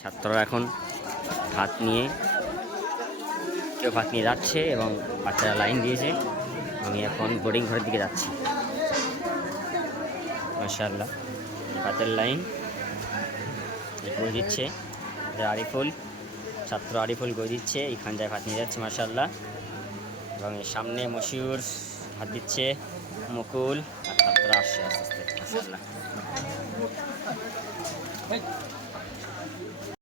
ছাত্ররা এখন ভাত নিয়ে কেউ ভাত নিয়ে যাচ্ছে এবং বাচ্চারা লাইন দিয়েছে। আমি এখন বোর্ডিং ঘরের দিকে যাচ্ছি। মাশাআল্লাহ, ভাতের লাইন গড়ে দিচ্ছে আরিফুল, ছাত্র আরিফুল গড়ে দিচ্ছে, এখান যায় ভাত নিয়ে যাচ্ছে মাশাআল্লাহ। এবং এর সামনে মশিউর ভাত দিচ্ছে, মুকুল আর ছাত্ররা আসছে আস্তে আস্তে মাশাআল্লাহ।